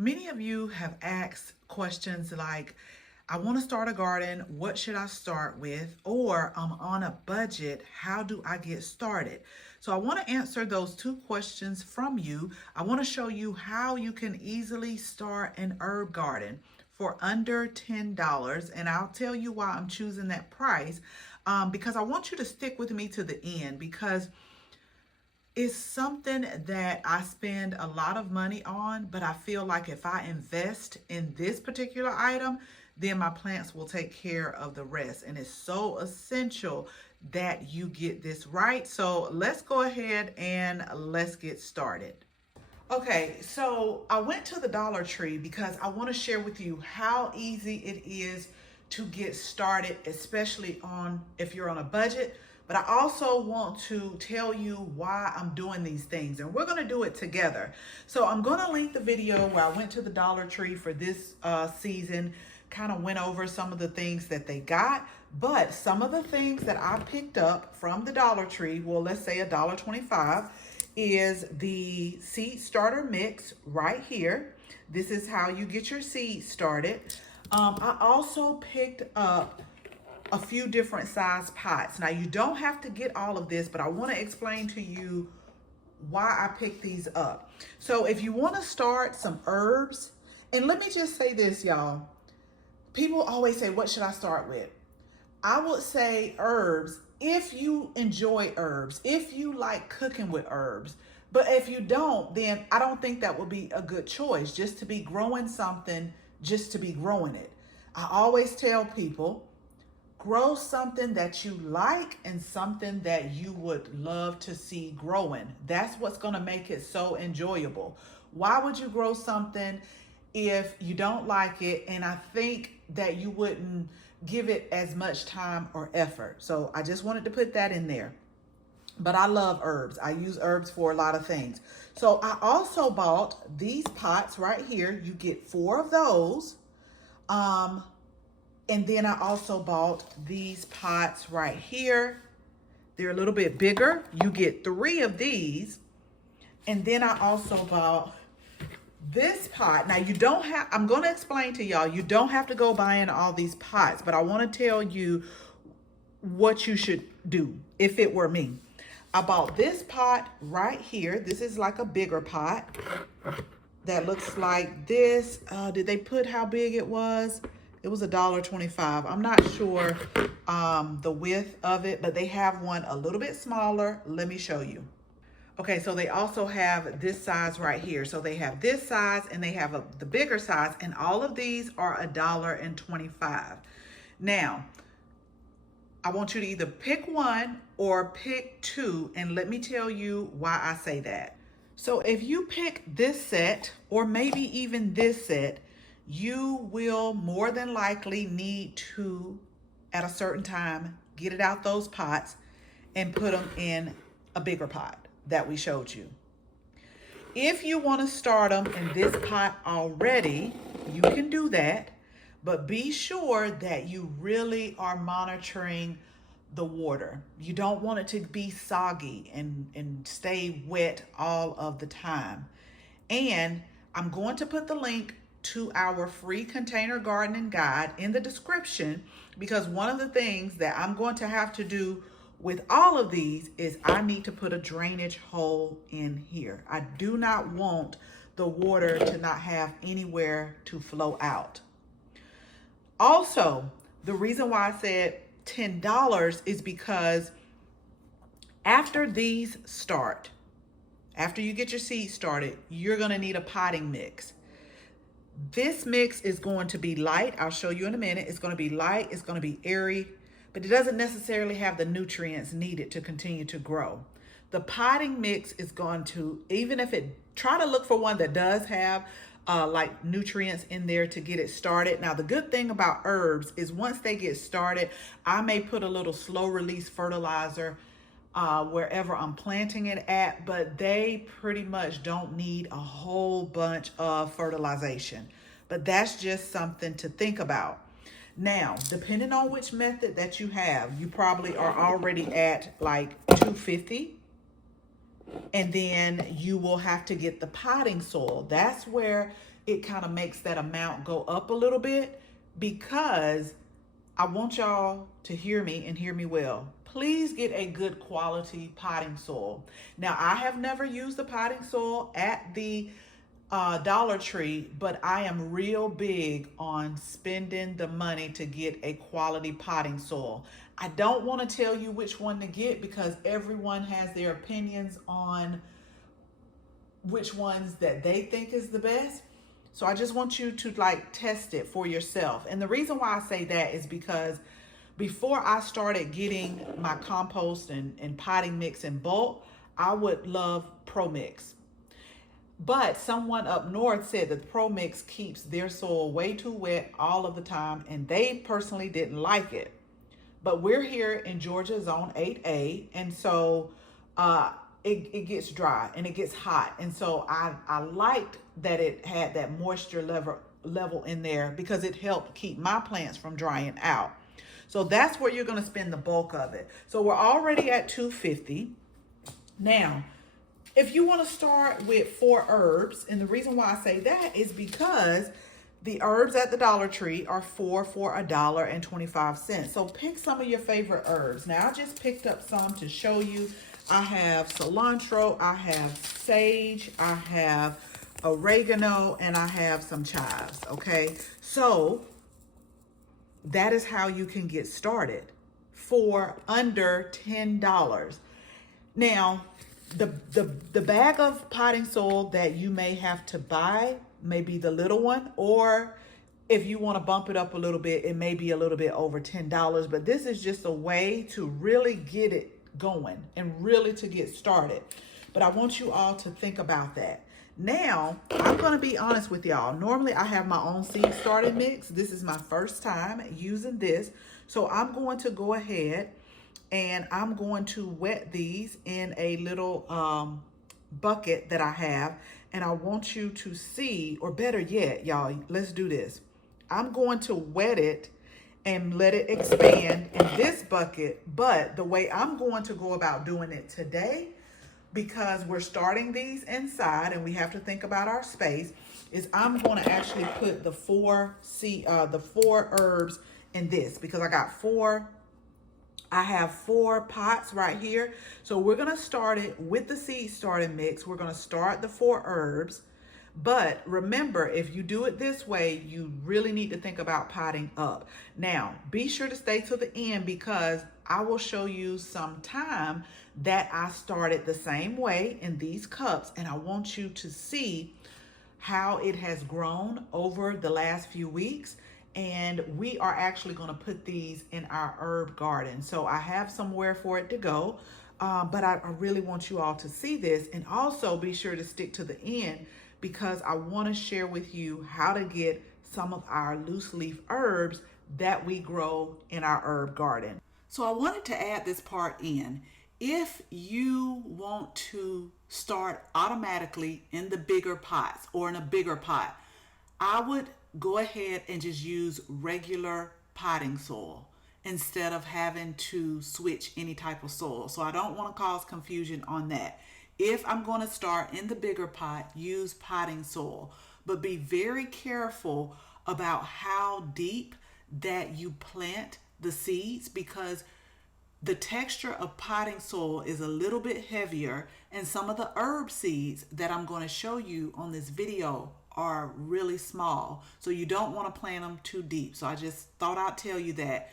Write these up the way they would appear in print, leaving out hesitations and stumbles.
Many of you have asked questions like, I want to start a garden. What should I start with? Or I'm on a budget. How do I get started? So I want to answer those two questions from you. I want to show you how you can easily start an herb garden for under $10. And I'll tell you why I'm choosing that price, because I want you to stick with me to the end, because it's something that I spend a lot of money on, but I feel like if I invest in this particular item, then my plants will take care of the rest. And it's so essential that you get this right. So let's go ahead and let's get started. Okay, so I went to the Dollar Tree because I want to share with you how easy it is to get started, especially on if you're on a budget. But I also want to tell you why I'm doing these things, and we're going to do it together. So I'm going to link the video where I went to the Dollar Tree for this season, kind of went over some of the things that they got. But some of the things that I picked up from the Dollar Tree, well, let's say $1.25, is the seed starter mix right here. This is how you get your seed started. I also picked up a few different size pots. Now you don't have to get all of this, but I want to explain to you why I picked these up. So if you want to start some herbs, and let me just say this, y'all. People always say, what should I start with? I would say herbs if you enjoy herbs, if you like cooking with herbs. But if you don't, then I don't think that would be a good choice, just to be growing something, just to be growing it. I always tell people, grow something that you like and something that you would love to see growing. That's what's going to make it so enjoyable. Why would you grow something if you don't like it? And I think that you wouldn't give it as much time or effort. So I just wanted to put that in there. But I love herbs. I use herbs for a lot of things. So I also bought these pots right here. You get 4 of those. And then I also bought these pots right here. They're a little bit bigger. You get 3 of these. And then I also bought this pot. Now you don't have, I'm going to explain to y'all, you don't have to go buying all these pots, but I want to tell you what you should do if it were me. I bought this pot right here. This is like a bigger pot that looks like this. Did they put how big it was? It was $1.25. I'm not sure the width of it, but they have one a little bit smaller. Let me show you. Okay, so they also have this size right here. So they have this size and they have the bigger size, and all of these are $1.25. Now, I want you to either pick one or pick 2, and let me tell you why I say that. So if you pick this set, or maybe even this set, you will more than likely need to, at a certain time, get it out those pots and put them in a bigger pot that we showed you. If you want to start them in this pot already, you can do that, but be sure that you really are monitoring the water. You don't want it to be soggy and stay wet all of the time. And I'm going to put the link to our free container gardening guide in the description, because one of the things that I'm going to have to do with all of these is I need to put a drainage hole in here. I do not want the water to not have anywhere to flow out. Also, the reason why I said $10 is because after these start, after you get your seeds started, you're gonna need a potting mix. This mix is going to be light. I'll show you in a minute. It's going to be light, it's going to be airy, but it doesn't necessarily have the nutrients needed to continue to grow. The potting mix is going to, even if it, try to look for one that does have like nutrients in there to get it started. Now, the good thing about herbs is once they get started, I may put a little slow release fertilizer wherever I'm planting it at, but they pretty much don't need a whole bunch of fertilization. But that's just something to think about. Now, depending on which method that you have, you probably are already at like 250. And then you will have to get the potting soil. That's where it kind of makes that amount go up a little bit, because I want y'all to hear me and hear me well. Please get a good quality potting soil. Now, I have never used the potting soil at the Dollar Tree, but I am real big on spending the money to get a quality potting soil. I don't want to tell you which one to get because everyone has their opinions on which ones that they think is the best. So I just want you to like test it for yourself. And the reason why I say that is because before I started getting my compost and potting mix in bulk, I would love Pro Mix. But someone up north said that the Pro Mix keeps their soil way too wet all of the time, and they personally didn't like it. But we're here in Georgia Zone 8A, and so it gets dry and it gets hot. And so I liked that it had that moisture level in there because it helped keep my plants from drying out. So that's where you're going to spend the bulk of it. So we're already at 250. Now, if you want to start with 4 herbs, and the reason why I say that is because the herbs at the Dollar Tree are 4 for $1.25. So pick some of your favorite herbs. Now, I just picked up some to show you. I have cilantro, I have sage, I have oregano, and I have some chives, okay? So that is how you can get started for under $10. Now, the bag of potting soil that you may have to buy may be the little one, or if you want to bump it up a little bit, it may be a little bit over $10. But this is just a way to really get it going and really to get started. But I want you all to think about that. Now, I'm going to be honest with y'all. Normally, I have my own seed starting mix. This is my first time using this. So I'm going to go ahead and I'm going to wet these in a little bucket that I have. And I want you to see, or better yet, y'all, let's do this. I'm going to wet it and let it expand in this bucket. But the way I'm going to go about doing it today, because we're starting these inside and we have to think about our space, is I'm going to actually put the four herbs in this, because I have 4 pots right here. So we're going to start it with the seed starting mix. We're going to start the 4 herbs. But remember, if you do it this way, you really need to think about potting up. Now, be sure to stay to the end, because I will show you some time that I started the same way in these cups. And I want you to see how it has grown over the last few weeks. And we are actually going to put these in our herb garden. So I have somewhere for it to go. But I really want you all to see this. And also be sure to stick to the end, because I want to share with you how to get some of our loose leaf herbs that we grow in our herb garden. So I wanted to add this part in. If you want to start automatically in the bigger pots or in a bigger pot, I would go ahead and just use regular potting soil instead of having to switch any type of soil. So I don't want to cause confusion on that. If I'm going to start in the bigger pot, use potting soil, but be very careful about how deep that you plant the seeds, because the texture of potting soil is a little bit heavier, and some of the herb seeds that I'm going to show you on this video are really small. So you don't want to plant them too deep. So I just thought I'd tell you that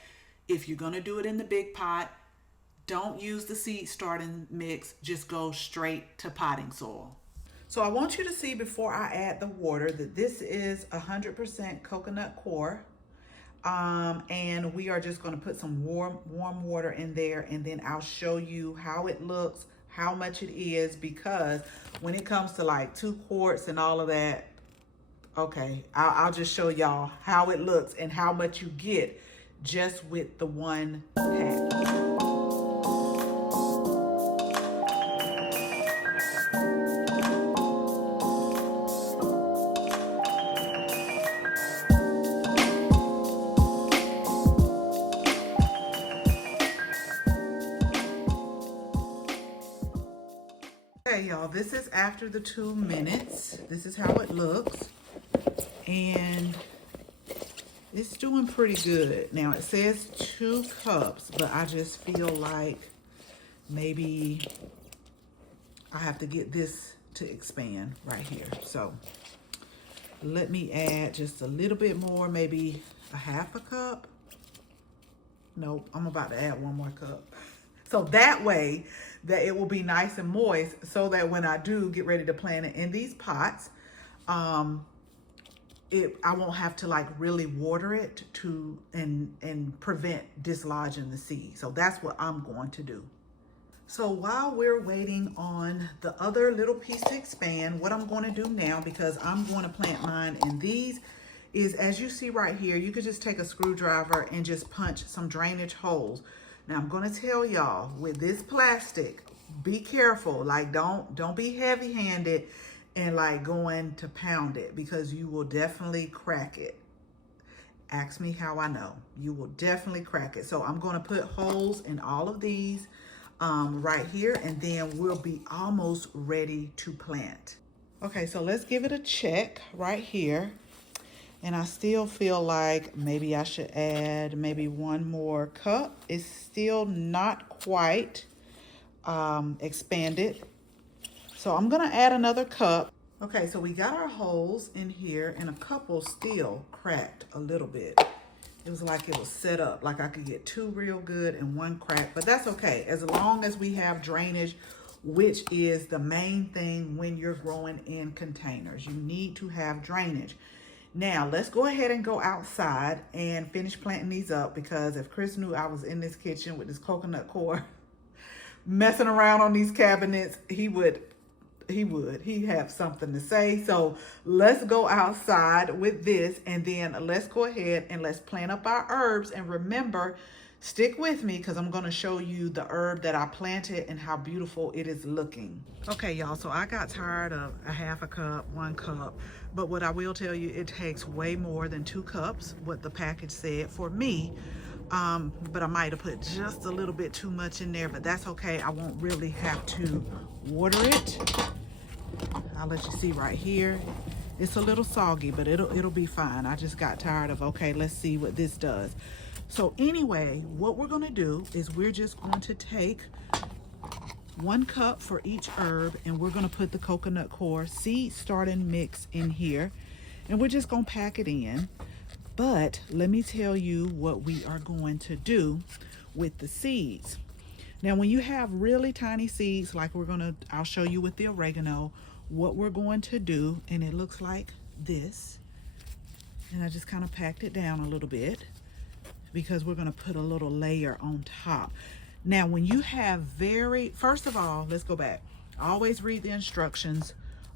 if you're going to do it in the big pot, don't use the seed starting mix, just go straight to potting soil. So I want you to see before I add the water that this is 100% coconut coir. And we are just going to put some warm water in there, and then I'll show you how it looks, how much it is, because when it comes to like 2 quarts and all of that, okay, I'll just show y'all how it looks and how much you get just with the 1 pack. Okay, y'all, this is after the 2 minutes. This is how it looks. and it's doing pretty good. Now it says 2 cups, but I just feel like maybe I have to get this to expand right here. So let me add just a little bit more, maybe a 1/2 cup. Nope, I'm about to add 1 more cup. So that way that it will be nice and moist, so that when I do get ready to plant it in these pots, I won't have to like really water it to and prevent dislodging the seed. So that's what I'm going to do. So while we're waiting on the other little piece to expand, what I'm going to do now, because I'm going to plant mine in these, is as you see right here, you could just take a screwdriver and just punch some drainage holes. Now I'm going to tell y'all, with this plastic, be careful. Like don't be heavy-handed and like going to pound it, because you will definitely crack it. Ask me how I know. You will definitely crack it. So I'm going to put holes in all of these right here, and then we'll be almost ready to plant. Okay, so let's give it a check right here. And I still feel like maybe I should add maybe 1 more cup. It's still not quite expanded. So I'm gonna add another cup. Okay, so we got our holes in here, and a couple still cracked a little bit. It was like it was set up, like I could get 2 real good and 1 crack, but that's okay. As long as we have drainage, which is the main thing when you're growing in containers. You need to have drainage. Now, let's go ahead and go outside and finish planting these up, because if Chris knew I was in this kitchen with this coconut core messing around on these cabinets, he'd have something to say. So let's go outside with this, and then let's go ahead and let's plant up our herbs. And remember, stick with me, because I'm going to show you the herb that I planted and how beautiful it is looking. Okay, y'all, so I got tired of a 1/2 cup, 1 cup, but what I will tell you, it takes way more than 2 cups, what the package said for me. But I might have put just a little bit too much in there, but that's okay. I won't really have to water it. I'll let you see right here. It's a little soggy, but it'll be fine. I just got tired of, okay, let's see what this does. So anyway, what we're gonna do is we're just going to take 1 cup for each herb, and we're gonna put the coconut core seed starting mix in here, and we're just gonna pack it in. But let me tell you what we are going to do with the seeds. Now, when you have really tiny seeds, like I'll show you with the oregano, what we're going to do, and it looks like this. And I just kind of packed it down a little bit, because we're going to put a little layer on top. Now, when you have first of all, let's go back. Always read the instructions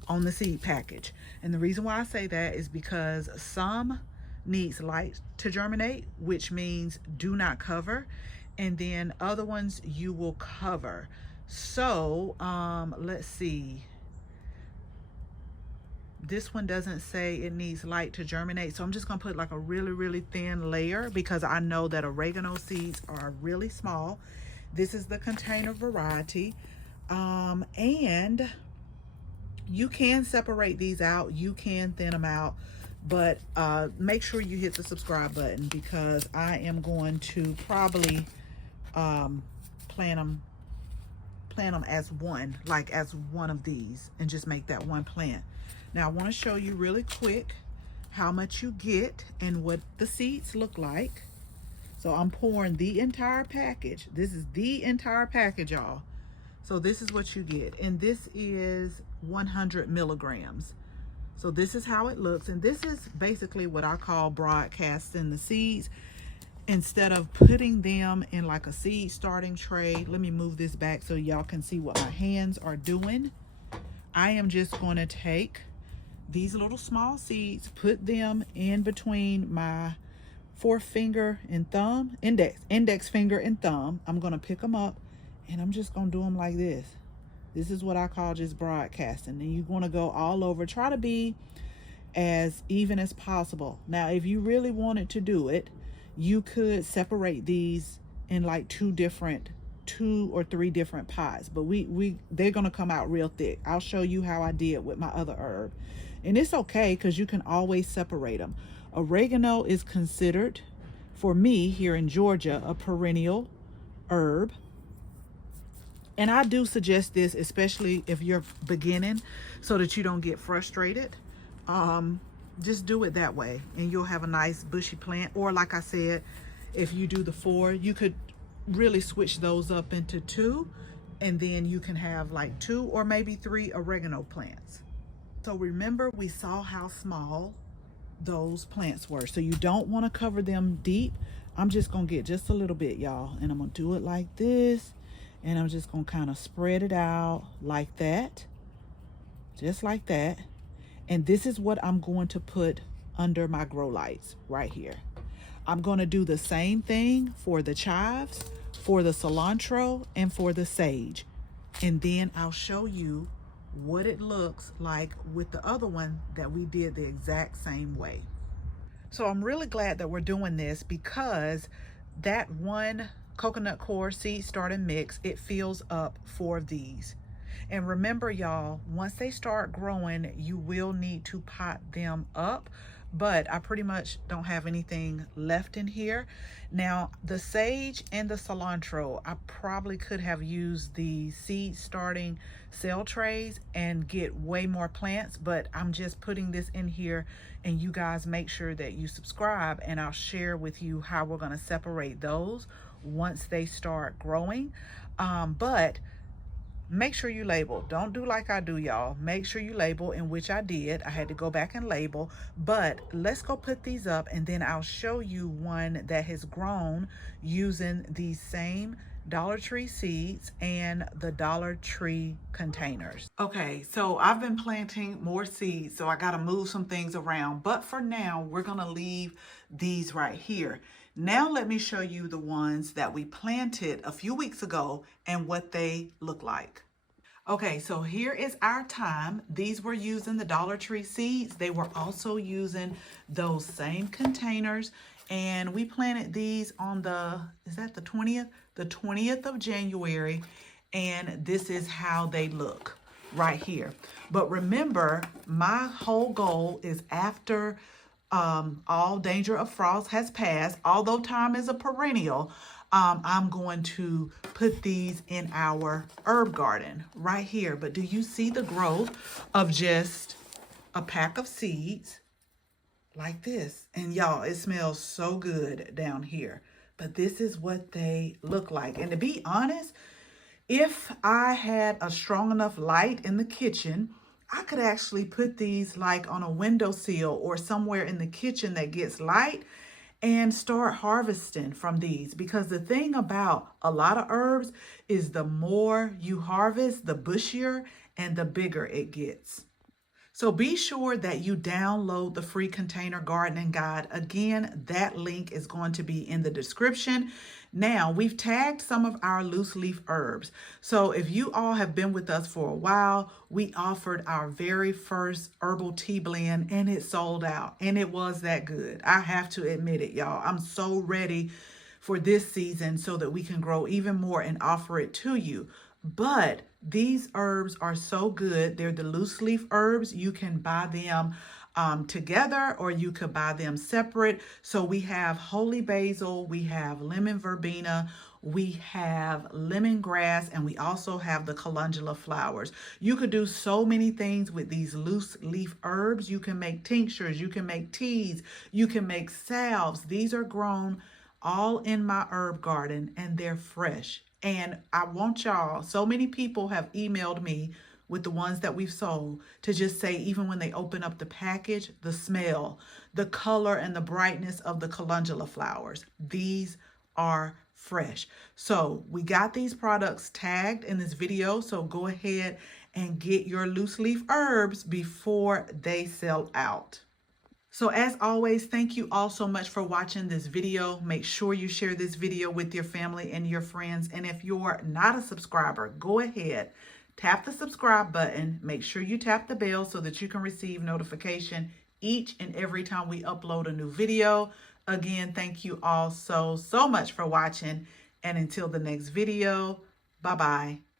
on the seed package. And the reason why I say that is because some needs light to germinate, which means do not cover, and then other ones you will cover. So let's see, this one doesn't say it needs light to germinate, so I'm just gonna put like a really thin layer, because I know that oregano seeds are really small. This is the container variety, and you can separate these out, you can thin them out, but make sure you hit the subscribe button, because I am going to probably plant them as one, like as one of these, and just make that one plant. Now I want to show you really quick how much you get and what the seeds look like. So I'm pouring the entire package. This is the entire package, y'all. So this is what you get, and this is 100 milligrams. So this is how it looks, and this is basically what I call broadcasting the seeds. Instead of putting them in like a seed starting tray, let me move this back so y'all can see what my hands are doing. I am just going to take these little small seeds, put them in between my forefinger and thumb, index finger and thumb. I'm going to pick them up, and I'm just going to do them like this. This is what I call just broadcasting. And you're going to go all over. Try to be as even as possible. Now, if you really wanted to do it, you could separate these in like 2 or 3 different pots. But they're going to come out real thick. I'll show you how I did with my other herb. And it's okay because you can always separate them. Oregano is considered, for me here in Georgia, a perennial herb. And I do suggest this, especially if you're beginning, so that you don't get frustrated. Just do it that way and you'll have a nice bushy plant. Or like I said, if you do the 4, you could really switch those up into 2, and then you can have like 2 or maybe 3 oregano plants. So remember, we saw how small those plants were, so you don't want to cover them deep. I'm just gonna get just a little bit, y'all, and I'm gonna do it like this, and I'm just gonna kind of spread it out like that, just like that. And this is what I'm going to put under my grow lights right here. I'm going to do the same thing for the chives, for the cilantro, and for the sage. And then I'll show you what it looks like with the other one that we did the exact same way. So I'm really glad that we're doing this, because that one coconut coir seed starter mix, it fills up 4 of these. And remember, y'all, once they start growing, you will need to pot them up. But I pretty much don't have anything left in here. Now, the sage and the cilantro, I probably could have used the seed starting cell trays and get way more plants, but I'm just putting this in here, and you guys make sure that you subscribe, and I'll share with you how we're going to separate those once they start growing. But make sure you label. Don't do like I do, y'all. Make sure you label, in which I did. I had to go back and label. But let's go put these up, and then I'll show you one that has grown using these same Dollar Tree seeds and the Dollar Tree containers. Okay, so I've been planting more seeds, so I got to move some things around. But for now, we're going to leave these right here. Now let me show you the ones that we planted a few weeks ago and what they look like. Okay, so here is our time. These were using the Dollar Tree seeds. They were also using those same containers. And we planted these on is that the 20th? The 20th of January. And this is how they look right here. But remember, my whole goal is after all danger of frost has passed, although time is a perennial, I'm going to put these in our herb garden right here. But do you see the growth of just a pack of seeds like this? And y'all, it smells so good down here. But this is what they look like. And to be honest, if I had a strong enough light in the kitchen, I could actually put these like on a windowsill or somewhere in the kitchen that gets light and start harvesting from these. Because the thing about a lot of herbs is the more you harvest, the bushier and the bigger it gets. So be sure that you download the free container gardening guide. Again, that link is going to be in the description. Now, we've tagged some of our loose leaf herbs. So if you all have been with us for a while, we offered our very first herbal tea blend and it sold out. And it was that good. I have to admit it, y'all. I'm so ready for this season so that we can grow even more and offer it to you. But these herbs are so good. They're the loose leaf herbs. You can buy them together, or you could buy them separate. So we have holy basil, we have lemon verbena, we have lemongrass, and we also have the calendula flowers. You could do so many things with these loose leaf herbs. You can make tinctures, you can make teas, you can make salves. These are grown all in my herb garden and they're fresh. And I want y'all, so many people have emailed me with the ones that we've sold to just say, even when they open up the package, the smell, the color, and the brightness of the calendula flowers, these are fresh. So we got these products tagged in this video. So go ahead and get your loose leaf herbs before they sell out. So as always, thank you all so much for watching this video. Make sure you share this video with your family and your friends. And if you're not a subscriber, go ahead, tap the subscribe button. Make sure you tap the bell so that you can receive notification each and every time we upload a new video. Again, thank you all so much for watching. And until the next video, bye-bye.